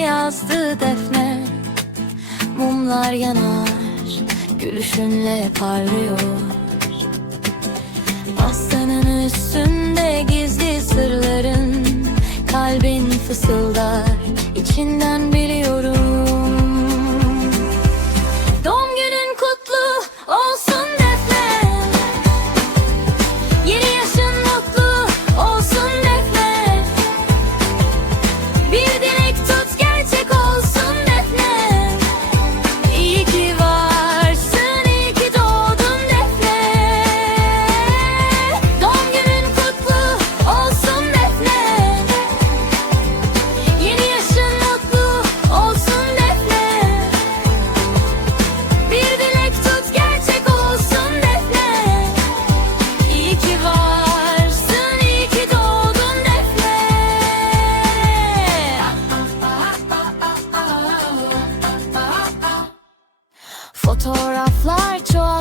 yazdı defne. Mumlar yanar Gülüşünle parlıyor. Pastanın üstünde gizli sırların Kalbin fısıldar fotoğraflar çok